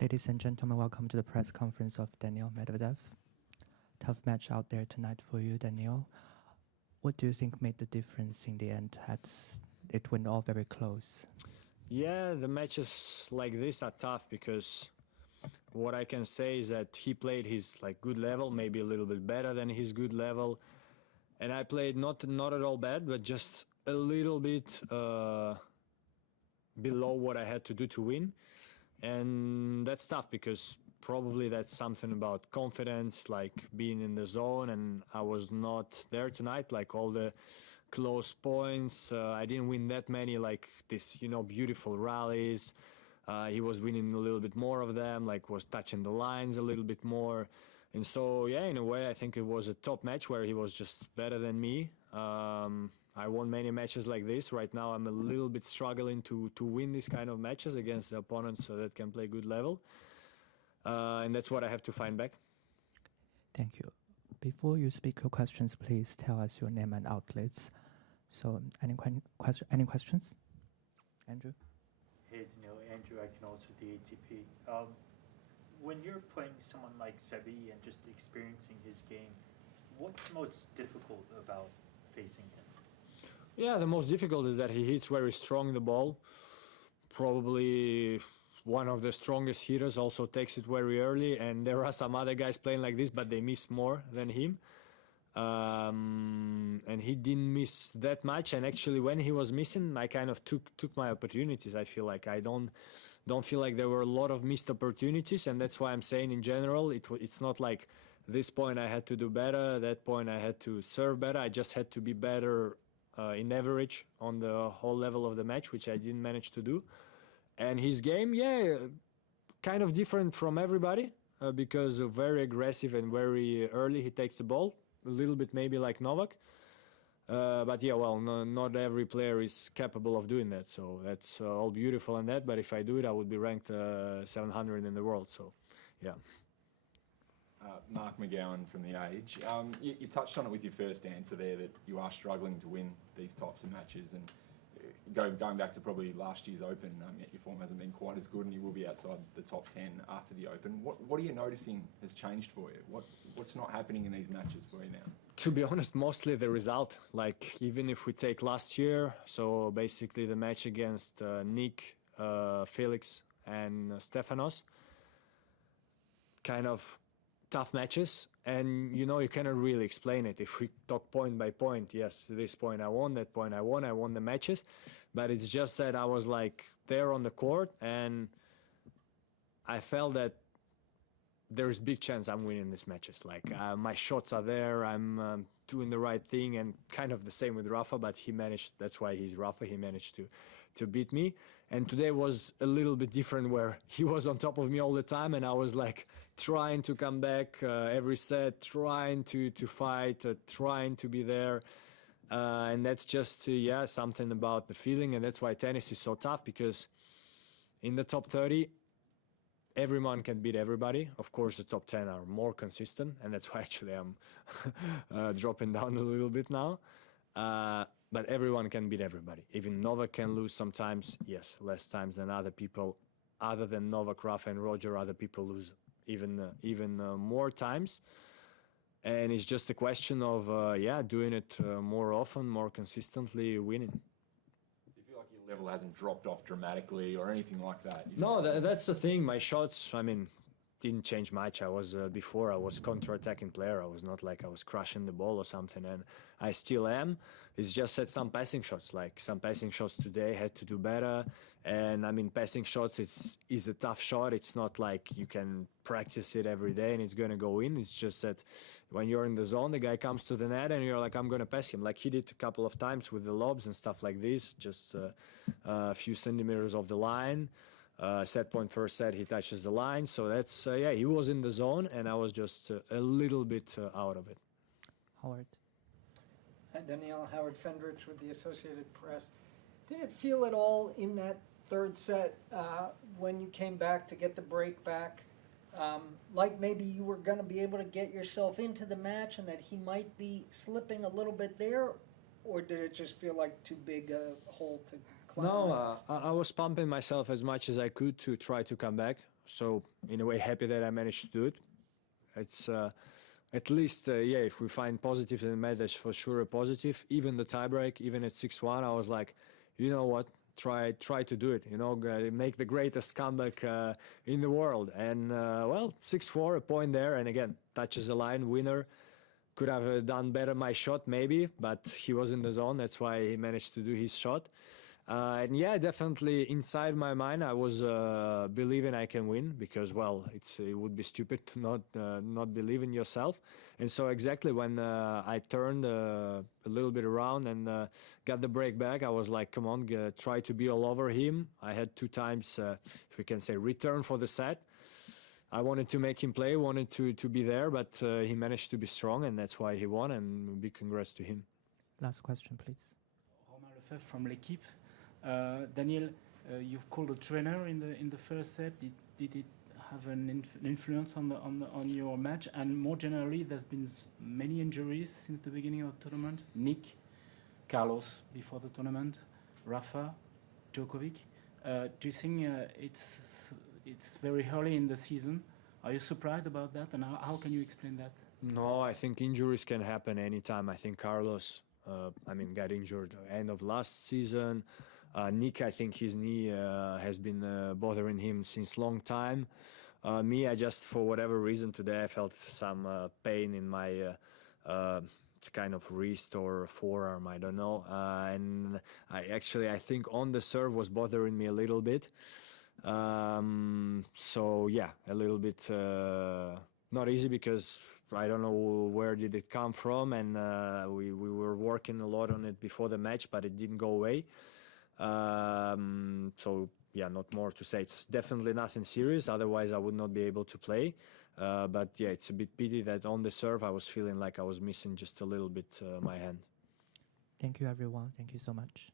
Ladies and gentlemen, welcome to the press conference of Daniil Medvedev. Tough match out there tonight for you, Daniil. What do you think made the difference in the end? It went all very close. Yeah, the matches like this are tough because what I can say is that he played his good level, maybe a little bit better than his good level, and I played not at all bad, but just a little bit below what I had to do to win. And that's tough because probably that's something about confidence, like being in the zone, and I was not there tonight, like all the close points. I didn't win that many, like this, beautiful rallies. He was winning a little bit more of them, like was touching the lines a little bit more. And so, yeah, in a way, I think it was a top match where he was just better than me. I won many matches like this. Right now, I'm a little bit struggling to win these kind of matches against the opponents so that can play good level. And that's what I have to find back. Thank you. Before you speak your questions, please tell us your name and outlets. So, any questions? Andrew? Hey, Daniil. Andrew Akinol's with the ATP. When you're playing someone like Sebi and just experiencing his game, what's most difficult about facing him? Yeah, the most difficult is that he hits very strong the ball. Probably one of the strongest hitters, also takes it very early, and there are some other guys playing like this, but they miss more than him. And he didn't miss that much, and actually when he was missing, I kind of took my opportunities. I feel like I don't feel like there were a lot of missed opportunities, and that's why I'm saying in general it's not like this point I had to do better, that point I had to serve better. I just had to be better in average on the whole level of the match, which I didn't manage to do. And his game, yeah, kind of different from everybody because very aggressive and very early he takes the ball. A little bit maybe like Novak. But yeah, well, not every player is capable of doing that. So that's all beautiful and that. But if I do it, I would be ranked 700 in the world. So, yeah. Mark McGowan from The Age. You touched on it with your first answer there that you are struggling to win these types of matches, and going back to probably last year's Open, your form hasn't been quite as good, and you will be outside the top 10 after the Open. What are you noticing has changed for you? What's not happening in these matches for you now? To be honest, mostly the result. Like, even if we take last year, so basically the match against Nick, Felix and Stefanos, kind of tough matches, and you cannot really explain it. If we talk point by point, yes, this point I won, that point I won the matches, but it's just that I was like there on the court and I felt that there's big chance I'm winning these matches. Like my shots are there, I'm doing the right thing, and kind of the same with Rafa, but he managed, that's why he's Rafa, he managed to beat me. And today was a little bit different where he was on top of me all the time and I was like trying to come back every set, trying to fight, trying to be there. And that's just, yeah, something about the feeling, and that's why tennis is so tough, because in the top 30, everyone can beat everybody. Of course, the top 10 are more consistent, and that's why actually I'm dropping down a little bit now. But everyone can beat everybody. Even Novak can lose sometimes, yes, less times than other people. Other than Novak, Rafa and Roger, other people lose even more times. And it's just a question of, yeah, doing it more often, more consistently, winning. Like your level hasn't dropped off dramatically or anything like that? No, that's the thing. My shots, didn't change much. I was before I was counter-attacking player. I was not like I was crushing the ball or something, and I still am. It's just that some passing shots, like some passing shots today, had to do better. And passing shots is a tough shot. It's not like you can practice it every day and it's going to go in. It's just that when you're in the zone, the guy comes to the net and you're like, I'm going to pass him. Like he did a couple of times with the lobs and stuff like this, just a few centimeters off the line. Set point first set, he touches the line. So that's, yeah, he was in the zone and I was just a little bit out of it. Howard. Hi, Daniil. Howard Fendrich with the Associated Press. Did it feel at all in that third set when you came back to get the break back, like maybe you were going to be able to get yourself into the match and that he might be slipping a little bit there? Or did it just feel like too big a hole to climb? No, I was pumping myself as much as I could to try to come back. So in a way, happy that I managed to do it. It's at least, if we find positives in the match, that's for sure a positive. Even the tiebreak, even at 6-1, I was like, you know what, try to do it, make the greatest comeback in the world. And, 6-4, a point there, and again, touches the line, winner. Could have done better my shot, maybe, but he was in the zone. That's why he managed to do his shot. And yeah, definitely inside my mind, I was believing I can win because, it would be stupid to not believe in yourself. And so exactly when I turned a little bit around and got the break back, I was like, come on, try to be all over him. I had 2 times, if we can say, return for the set. I wanted to make him play, wanted to be there, but he managed to be strong, and that's why he won, and big congrats to him. Last question, please. Romain Lefebvre from L'Equipe. Daniil, you've called a trainer in the first set. Did it have an influence on your match? And more generally, there's been many injuries since the beginning of the tournament. Nick, Carlos before the tournament, Rafa, Djokovic. Do you think it's very early in the season? Are you surprised about that? And how can you explain that? No, I think injuries can happen anytime. I think Carlos, got injured end of last season. Nick, I think his knee has been bothering him since long time. Me, I just, for whatever reason today, I felt some pain in my kind of wrist or forearm, I don't know. And I think on the serve was bothering me a little bit. So yeah, a little bit not easy because I don't know where did it come from, and we were working a lot on it before the match, but it didn't go away. So yeah, not more to say. It's definitely nothing serious, otherwise I would not be able to play. But yeah, it's a bit pity that on the serve I was feeling like I was missing just a little bit my hand. Thank you, everyone. Thank you so much.